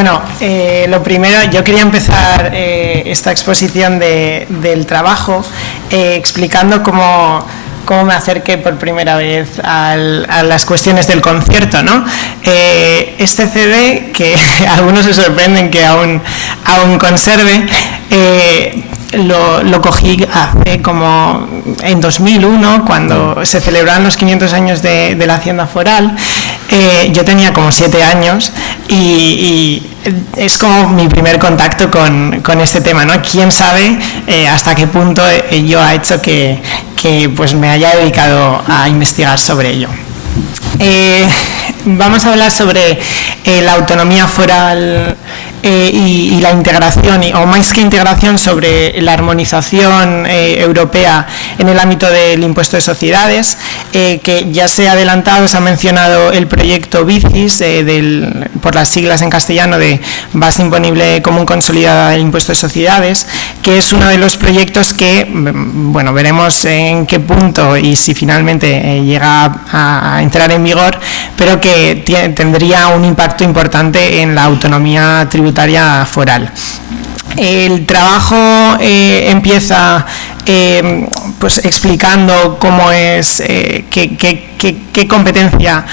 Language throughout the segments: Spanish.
Bueno, lo primero, yo quería empezar esta exposición del trabajo explicando cómo me acerqué por primera vez a las cuestiones del concierto, ¿no? Este CD, que algunos se sorprenden que aún conserve, lo cogí hace como en 2001, cuando se celebraron los 500 años de la Hacienda Foral. Yo tenía como 7 años y es como mi primer contacto con este tema, ¿no? Quién sabe hasta qué punto ello ha hecho que pues me haya dedicado a investigar sobre ello. Vamos a hablar sobre la autonomía foral y la integración, o más que integración, sobre la armonización europea en el ámbito del impuesto de sociedades, que ya se ha adelantado, se ha mencionado el proyecto BICIS, por las siglas en castellano de Base Imponible Común Consolidada del Impuesto de Sociedades, que es uno de los proyectos que, bueno, veremos en qué punto y si finalmente llega a entrar en vigor, pero que tendría un impacto importante en la autonomía tributaria foral. El trabajo empieza pues explicando cómo es, qué competencia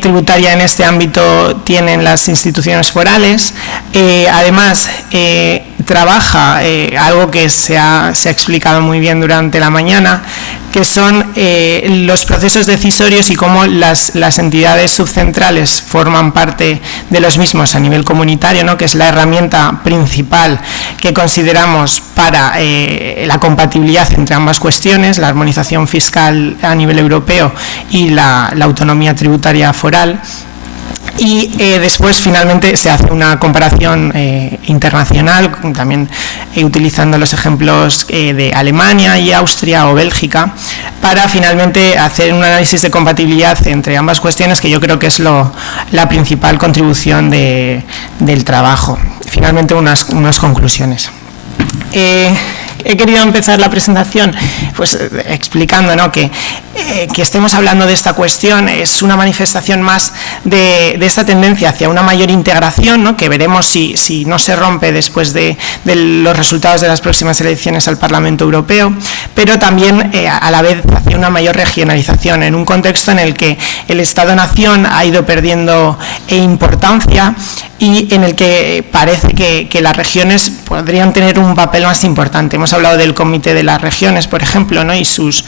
tributaria en este ámbito tienen las instituciones forales. Además, trabaja algo que se ha explicado muy bien durante la mañana, que son los procesos decisorios y cómo las entidades subcentrales forman parte de los mismos a nivel comunitario, ¿no? Que es la herramienta principal que consideramos para la compatibilidad entre ambas cuestiones, la armonización fiscal a nivel europeo y la autonomía tributaria foral. Y después finalmente se hace una comparación internacional, también utilizando los ejemplos de Alemania y Austria o Bélgica, para finalmente hacer un análisis de compatibilidad entre ambas cuestiones, que yo creo que es la principal contribución del trabajo. Finalmente unas conclusiones. He querido empezar la presentación pues explicando, ¿no?, que estemos hablando de esta cuestión es una manifestación más de esta tendencia hacia una mayor integración, ¿no?, que veremos si no se rompe después de los resultados de las próximas elecciones al Parlamento Europeo, pero también a la vez hacia una mayor regionalización en un contexto en el que el Estado-nación ha ido perdiendo importancia y en el que parece que las regiones podrían tener un papel más importante. Hemos hablado del Comité de las Regiones, por ejemplo, ¿no?, y sus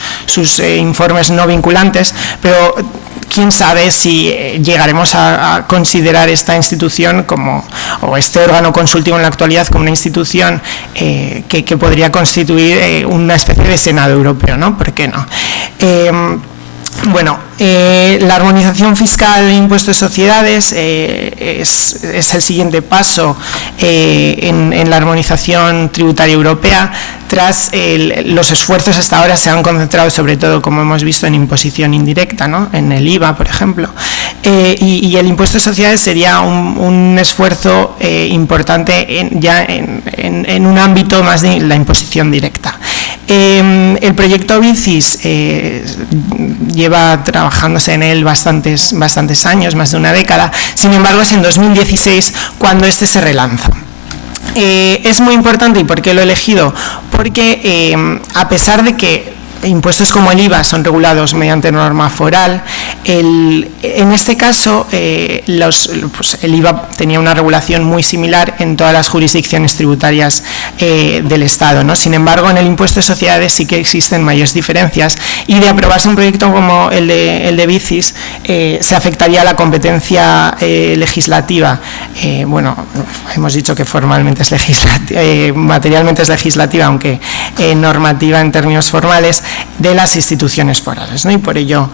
informes no vinculantes, pero quién sabe si llegaremos a considerar esta institución o este órgano consultivo en la actualidad como una institución que podría constituir una especie de Senado europeo, ¿no? ¿Por qué no? Bueno, la armonización fiscal e impuesto de sociedades es el siguiente paso en la armonización tributaria europea. Tras los esfuerzos hasta ahora se han concentrado sobre todo, como hemos visto, en imposición indirecta, ¿no?, en el IVA, por ejemplo, y el impuesto de sociedades sería un esfuerzo importante ya en un ámbito más de la imposición directa. El proyecto BICIS lleva trabajándose en él bastantes años, más de una década. Sin embargo, es en 2016 cuando este se relanza. Es muy importante. ¿Y por qué lo he elegido? Porque a pesar de que impuestos como el IVA son regulados mediante norma foral, en este caso el IVA tenía una regulación muy similar en todas las jurisdicciones tributarias del Estado, ¿no? Sin embargo, en el impuesto de sociedades sí que existen mayores diferencias, y de aprobarse un proyecto como el de BICIS se afectaría a la competencia legislativa. Bueno, hemos dicho que formalmente es legislativa, materialmente es legislativa, aunque normativa en términos formales, de las instituciones forales, ¿no? Y por ello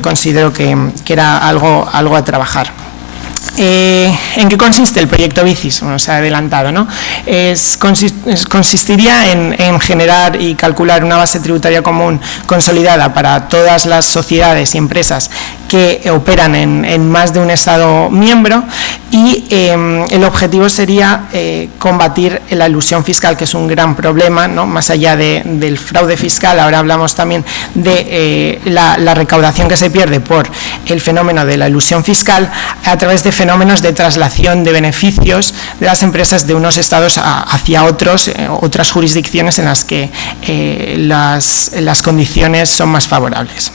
considero que era algo a trabajar. ¿En qué consiste el proyecto BICIS? Bueno, se ha adelantado, ¿no? Consistiría en generar y calcular una base tributaria común consolidada para todas las sociedades y empresas que operan en más de un Estado miembro, y el objetivo sería combatir la elusión fiscal, que es un gran problema, ¿no? Más allá del fraude fiscal. Ahora hablamos también de la recaudación que se pierde por el fenómeno de la elusión fiscal a través de fenómenos de traslación de beneficios de las empresas de unos estados hacia otras jurisdicciones en las que las condiciones son más favorables.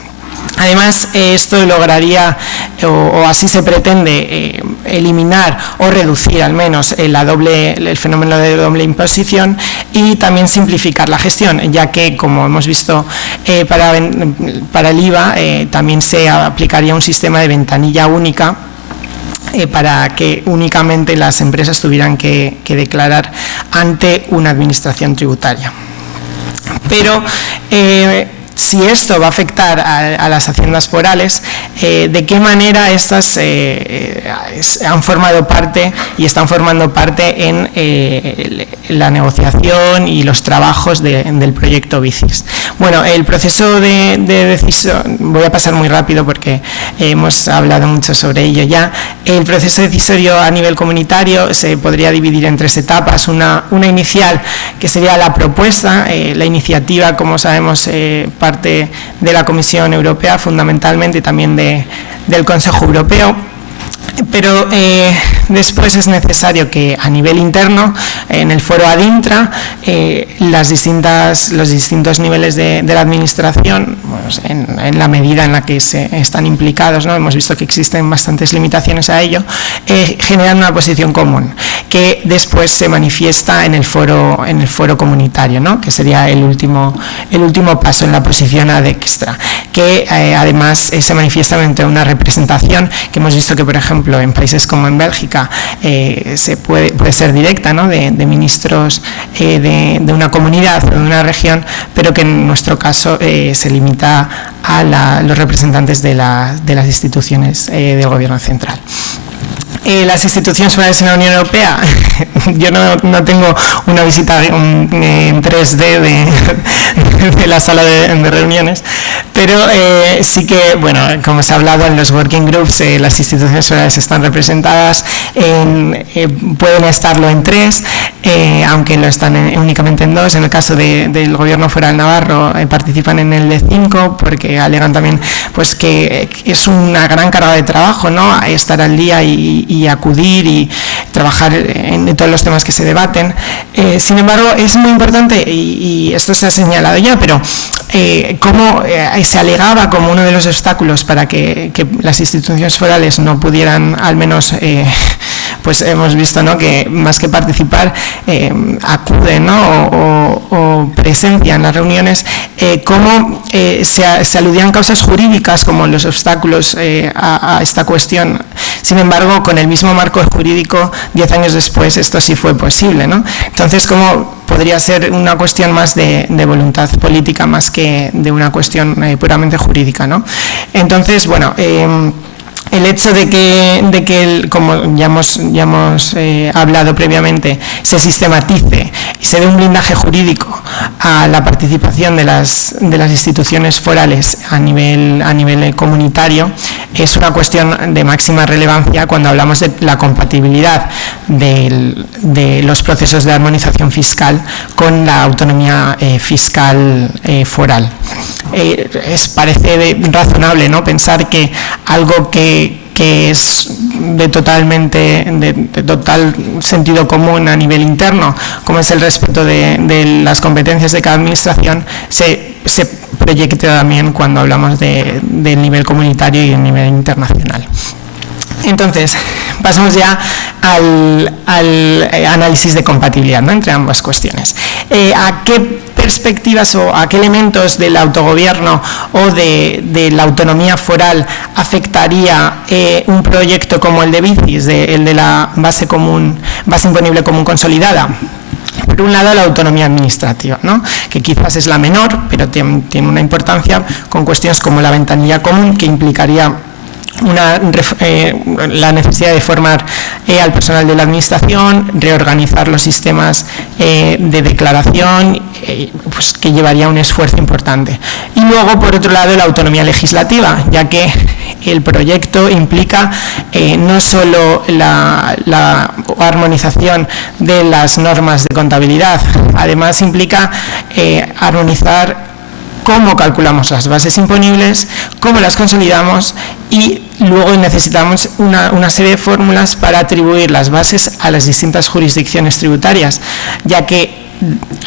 Además, esto lograría, o así se pretende, eliminar o reducir al menos el fenómeno de doble imposición, y también simplificar la gestión, ya que, como hemos visto para el IVA, también se aplicaría un sistema de ventanilla única para que únicamente las empresas tuvieran que declarar ante una administración tributaria. Pero si esto va a afectar a las haciendas forales, ¿de qué manera estas han formado parte y están formando parte en la negociación y los trabajos del proyecto BICIS? Bueno, el proceso de decisión, voy a pasar muy rápido porque hemos hablado mucho sobre ello ya. El proceso decisorio a nivel comunitario se podría dividir en 3 etapas. Una inicial, que sería la propuesta, la iniciativa, como sabemos, parte de la Comisión Europea fundamentalmente, y también del Consejo Europeo. Pero después es necesario que a nivel interno, en el foro Adintra, los distintos niveles de la administración, pues, en la medida en la que están implicados, ¿no? Hemos visto que existen bastantes limitaciones a ello, generan una posición común que después se manifiesta en el foro comunitario, ¿no? Que sería el último paso en la posición ad extra, que además se manifiesta mediante una representación que hemos visto que, por ejemplo, en países como en Bélgica se puede ser directa, ¿no? de ministros de una comunidad o de una región, pero que en nuestro caso se limita a los representantes de las instituciones del Gobierno central. Las instituciones forales en la Unión Europea, yo no tengo una visita en 3D de la sala de reuniones, pero sí que, bueno, como se ha hablado en los working groups, las instituciones forales están representadas, pueden estarlo en 3, aunque lo están únicamente en 2. En el caso del Gobierno Foral Navarro participan en el de 5, porque alegan también pues que es una gran carga de trabajo, ¿no? Estar al día y acudir y trabajar en todos los temas que se debaten. Sin embargo, es muy importante, y esto se ha señalado ya, pero cómo se alegaba como uno de los obstáculos para que las instituciones forales no pudieran, al menos, pues hemos visto, ¿no?, que más que participar, acuden, ¿no?, o presencian las reuniones, cómo se aludían causas jurídicas como los obstáculos a esta cuestión. Sin embargo, con el mismo marco jurídico, 10 años después, esto sí fue posible, ¿no? Entonces, ¿cómo podría ser una cuestión más de voluntad política más que de una cuestión puramente jurídica, ¿no? Entonces, bueno, el hecho de que como ya hemos hablado previamente, se sistematice y se dé un blindaje jurídico a la participación de las instituciones forales a nivel comunitario, es una cuestión de máxima relevancia cuando hablamos de la compatibilidad de los procesos de armonización fiscal con la autonomía fiscal foral. Parece razonable, ¿no?, pensar que algo que es de total sentido común a nivel interno, como es el respeto de las competencias de cada administración, se proyecte también cuando hablamos del nivel comunitario y del nivel internacional. Entonces, pasamos ya al análisis de compatibilidad, ¿no?, entre ambas cuestiones. ¿A qué perspectivas o a qué elementos del autogobierno o de la autonomía foral afectaría un proyecto como el de BICIS, el de la base imponible común consolidada? Por un lado, la autonomía administrativa, ¿no?, que quizás es la menor, pero tiene una importancia, con cuestiones como la ventanilla común, que implicaría la necesidad de formar al personal de la administración, reorganizar los sistemas de declaración, pues que llevaría un esfuerzo importante. Y luego, por otro lado, la autonomía legislativa, ya que el proyecto implica no solo la armonización de las normas de contabilidad, además implica armonizar cómo calculamos las bases imponibles, cómo las consolidamos y luego necesitamos una serie de fórmulas para atribuir las bases a las distintas jurisdicciones tributarias, ya que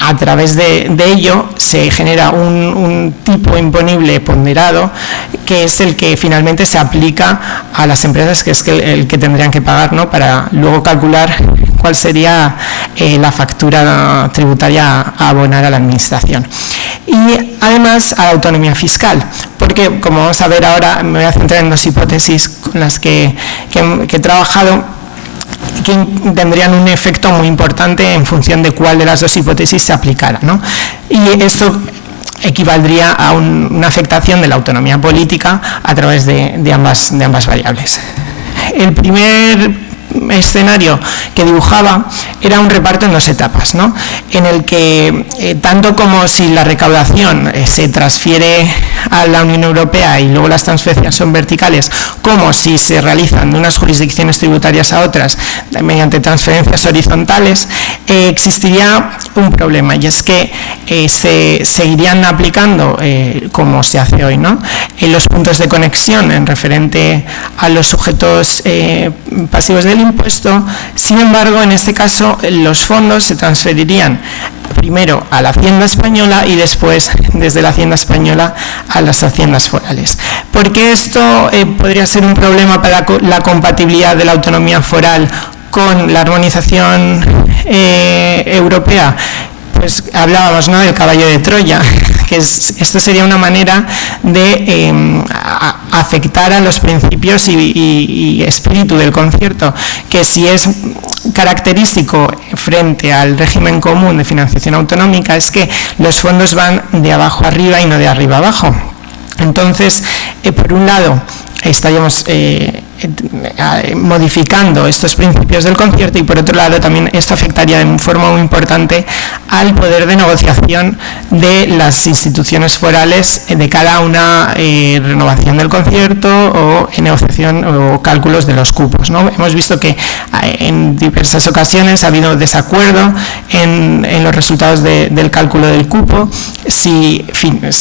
a través de ello se genera un tipo imponible ponderado que es el que finalmente se aplica a las empresas, que es el que tendrían que pagar, ¿no?, para luego calcular cuál sería la factura tributaria a abonar a la administración. Y además a la autonomía fiscal, porque como vamos a ver ahora, me voy a centrar en dos hipótesis con las que he trabajado, que tendrían un efecto muy importante en función de cuál de las dos hipótesis se aplicara, ¿no? Y esto equivaldría a una afectación de la autonomía política a través de ambas variables. El primer escenario que dibujaba era un reparto en dos etapas, ¿no?, en el que tanto como si la recaudación se transfiere a la Unión Europea y luego las transferencias son verticales, como si se realizan de unas jurisdicciones tributarias a otras mediante transferencias horizontales, existiría un problema, y es que se seguirían aplicando, como se hace hoy, ¿no?, los puntos de conexión en referente a los sujetos pasivos del impuesto. Sin embargo, en este caso los fondos se transferirían primero a la Hacienda española y después desde la Hacienda española a las haciendas forales. ¿Por qué esto podría ser un problema para la compatibilidad de la autonomía foral con la armonización europea? Pues hablábamos, ¿no?, del caballo de Troya, que esto sería una manera de afectar a los principios y espíritu del concierto, que si es característico frente al régimen común de financiación autonómica es que los fondos van de abajo arriba y no de arriba abajo. Entonces, por un lado, estaríamos modificando estos principios del concierto, y por otro lado también esto afectaría de forma muy importante al poder de negociación de las instituciones forales de cara a una renovación del concierto o negociación o cálculos de los cupos, ¿no? Hemos visto que en diversas ocasiones ha habido desacuerdo en los resultados del cálculo del cupo. Si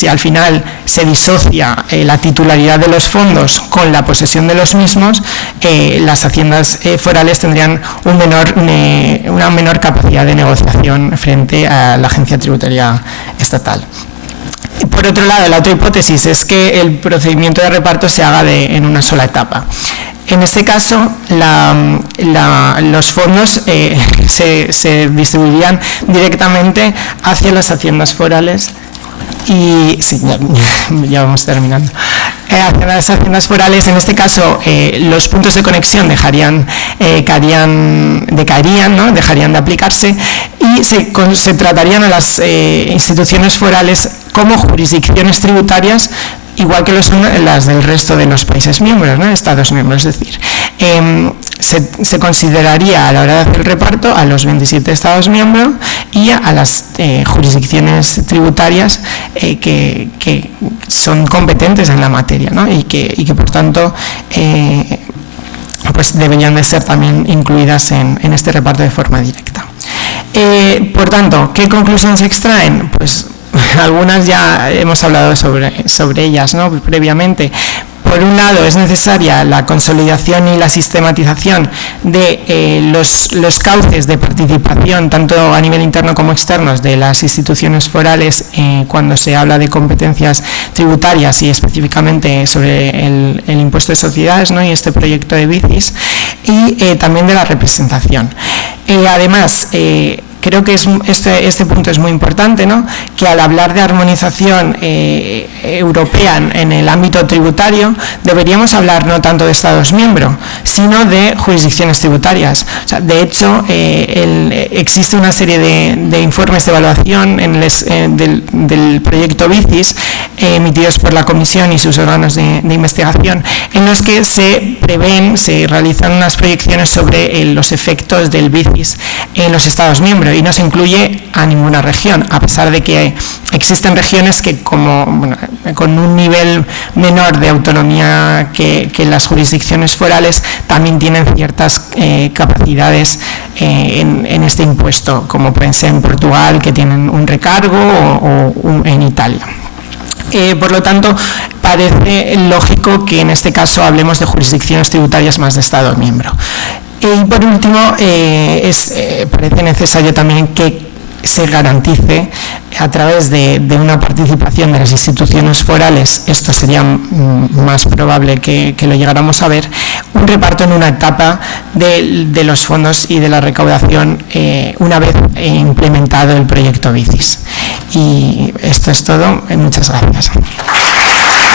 al final se disocia la titularidad de los fondos con la posesión de los mismos, las haciendas forales tendrían una menor capacidad de negociación frente a la agencia tributaria estatal. Por otro lado, la otra hipótesis es que el procedimiento de reparto se haga en una sola etapa. En este caso, los fondos se distribuirían directamente hacia las haciendas forales. Y sí, ya vamos terminando. Hacia las haciendas forales, en este caso, los puntos de conexión dejarían de aplicarse, y se tratarían a las instituciones forales como jurisdicciones tributarias, igual que lo son las del resto de los países miembros, ¿no?, Estados miembros. Es decir, se consideraría a la hora de hacer el reparto a los 27 Estados miembros y a las jurisdicciones tributarias que son competentes en la materia, ¿no?, y que por tanto pues deberían de ser también incluidas en este reparto de forma directa. Por tanto, ¿qué conclusiones se extraen? Pues algunas ya hemos hablado sobre ellas, ¿no?, previamente. Por un lado, es necesaria la consolidación y la sistematización de los cauces de participación, tanto a nivel interno como externos, de las instituciones forales cuando se habla de competencias tributarias y específicamente sobre el impuesto de sociedades, ¿no?, y este proyecto de BICIS, y también de la representación. Además, creo que este punto es muy importante, ¿no? Que al hablar de armonización europea en el ámbito tributario, deberíamos hablar no tanto de Estados miembros, sino de jurisdicciones tributarias. O sea, de hecho, existe una serie de informes de evaluación del proyecto BICIS, emitidos por la Comisión y sus órganos de investigación, en los que se realizan unas proyecciones sobre los efectos del BICIS en los Estados miembros, y no se incluye a ninguna región, a pesar de que existen regiones que con un nivel menor de autonomía que las jurisdicciones forales también tienen ciertas capacidades en este impuesto, como pueden ser en Portugal, que tienen un recargo, o en Italia. Por lo tanto, parece lógico que en este caso hablemos de jurisdicciones tributarias más de Estado miembro. Y por último, parece necesario también que se garantice a través de una participación de las instituciones forales, esto sería más probable que lo llegáramos a ver, un reparto en una etapa de los fondos y de la recaudación una vez implementado el proyecto BICIS. Y esto es todo. Muchas gracias.